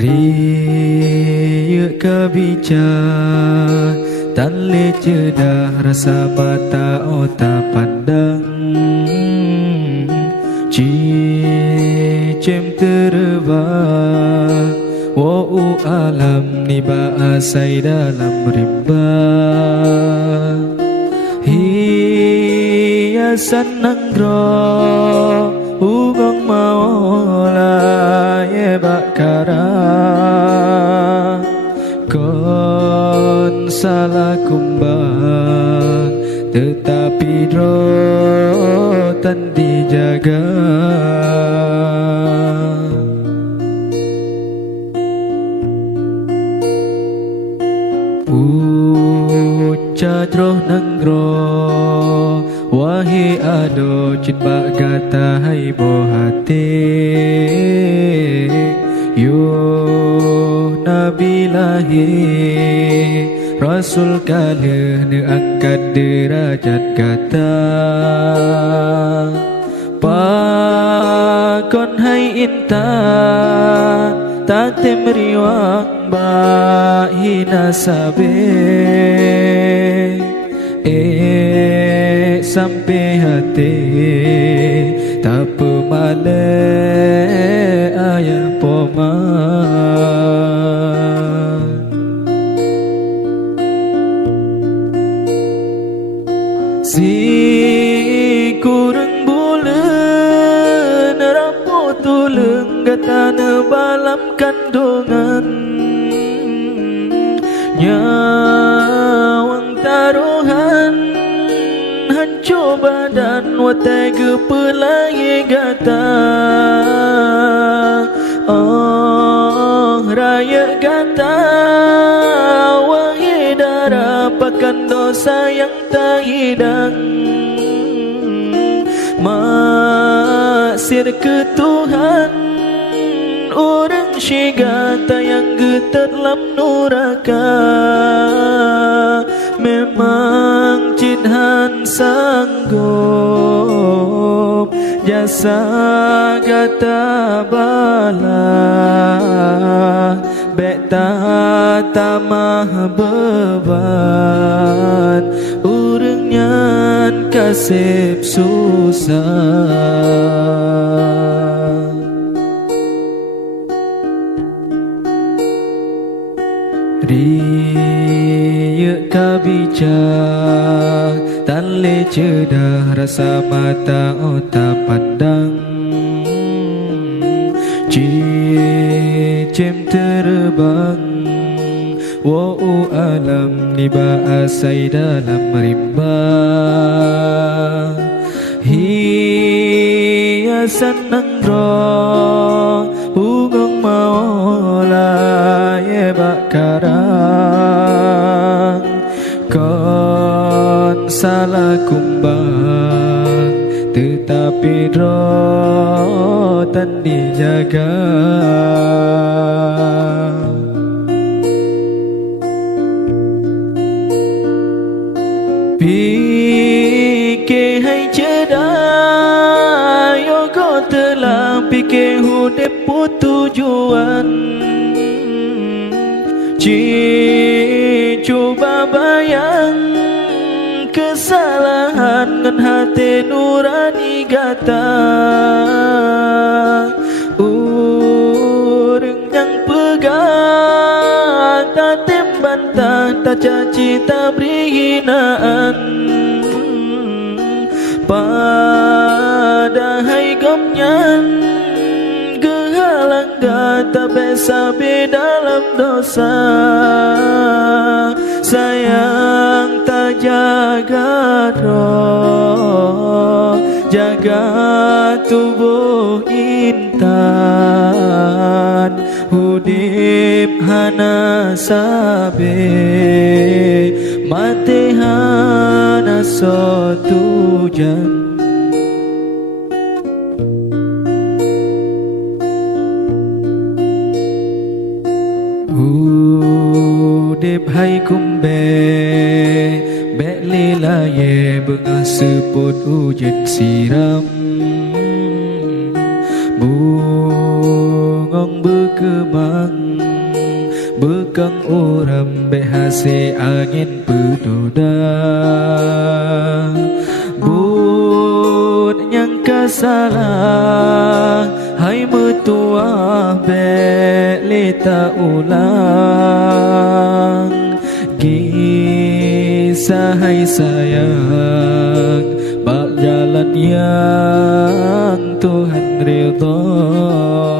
Riuk kebica tan le jedah rasa mata otak pandang cicem terbang wa'u alam ni ba'asai dalam rimba hiasan nanggro ugong maola ye bakara kon salah kumbang tetapi rotan dijaga Ucadroh nanggro wahi ado cinta gata hai bohate yo nabi lahir rasul kalih ne angkat derajat kata pakon hai intan tatem riwang ba hina sabe sampai hati tak pemale ayah poma si kurang bulan rapo tulung gatana balam kandungan nyawang taruhan coba dan watai kepelai gata oh raya gata wahai darapakan dosa yang tak hidang masir ke Tuhan orang syigata yang geterlam nuraka memang Cinhan sanggup jasa gata bala beta tamah beban urangnya kasih susah Riuk kabica tan le jedah rasa mata otak pandang cicem terbang wa'u alam ni ba'asai dalam rimba hiasan nanggro ugong maola ye bakara kon salah kumbang tetapi rotan dijaga fikir hai cedah yo kau telah fikir hudip tujuan cuba bayang kesalahan dengan hati nurani gata urang yang pegang tak tembantah tak caci tak beri hinaan pada hai gomnyan gata besa dalam dosa sayang tak jaga roh jaga tubuh intan hudip hana sabe mati hana sotujan Udip hai kumbe Bek lila ye bengah seput ujian siram Bungong ruang berkembang, bekang orang berhasil angin berdoda. Bud nyangka salah, hai mertua bek leta ulang. Kisah hai sayang, bak jalan yang Tuhan ridha.